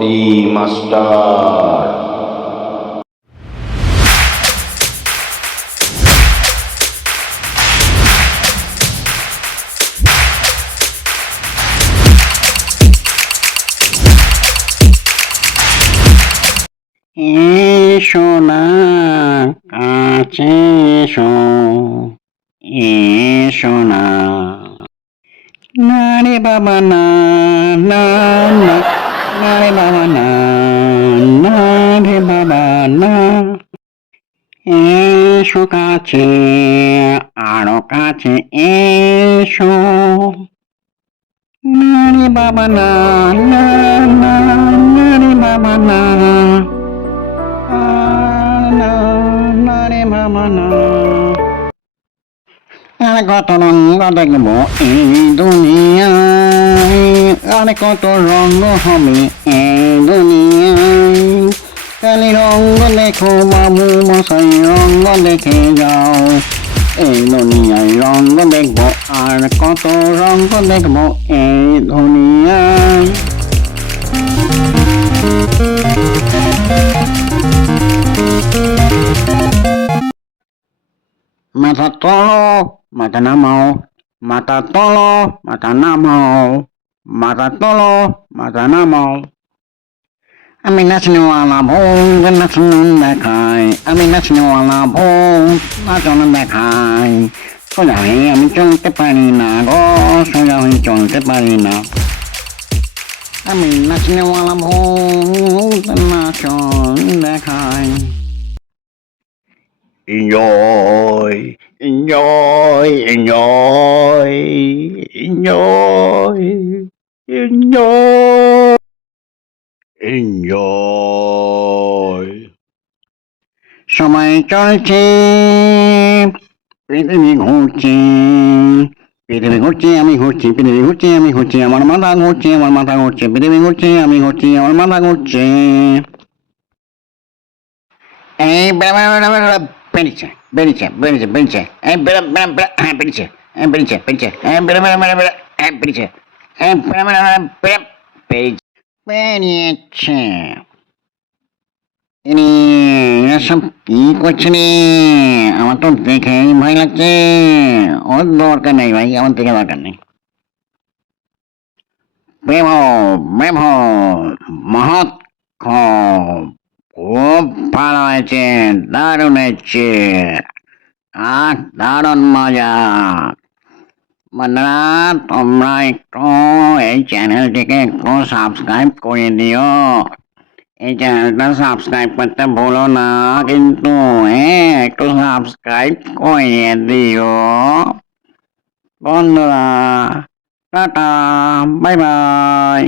Hari master. এসো না কাছে এসো, এসো না, না রে বাবা না, না না, না রে বাবা না, না রে বাবা না। এসো কাছে, আরো কাছে এসো, না রে বাবা না, না না, না রে বাবা না, না না রে বাবা না। আর কত রঙ দেখবো এই দুনিয়ায়, আর কত রঙ হবে এই দুনিয়ায়। খালি রঙ দেখো বাবু মশাই, রঙ দেখে যাও। এই দুনিয়ায় রঙ দেখবো, আর কত রঙ দেখবো এই দুনিয়ায়। মাথা তোলো, মাথা নামাও, মাথা তোলো, মাথা নামাও, মাথা তোলো, মাথা নামাও। আমি নাচনেওয়ালা ভূত নাচন দেখাই, আমি নাচনেওয়ালা ভূত নাচন দেখাই। সোজা হয়ে আমি চলতে পারি না গো, সোজা হয়ে চলতে পারি না। আমি নাচনেওয়ালা ভূত নাচন দেখাই। Enjoy, enjoy, enjoy, enjoy, enjoy, enjoy. সময় চলছে, পৃথিবী ঘুরছে, পৃথিবী ঘুরছে আমি ঘুরছি, পৃথিবী ঘুরছে আমি ঘুরছি, আমার মাথা ঘুরছে, আমার মাথা ঘুরছে, পৃথিবী ঘুরছে আমি ঘুরছি, আমার মাথা ঘুরছে। এই বেড়েছে বেড়েছে বেড়েছে বেড়েছে, এই বেড়ে বেড়ে বেড়ে, হ্যাঁ বেড়েছে, বেড়েছে বেড়েছে, বেড়ে বেড়ে বেড়ে বেড়ে, হ্যাঁ বেড়েছে, বেড়ে বেড়ে বেড়ে বেড়েছে, বেরিয়েছে। এসব কি করছে রে? আমার তো দেখে ভয় লাগছে। ওর দরকার নেই ভাই, আমার দেখে দরকার নেই। প্রেম প্রেম মহৎ, খুব ভালো হয়েছে, দারুণ হয়েছে, আর দারুণ মজা। বন্ধুরা, তোমরা একটু এই চ্যানেলটিকে একটু সাবস্ক্রাইব করে দিও। এই চ্যানেলটা সাবস্ক্রাইব করতে ভুলো না কিন্তু, হ্যাঁ একটু সাবস্ক্রাইব করে দিও বন্ধুরা। Tata, bye bye.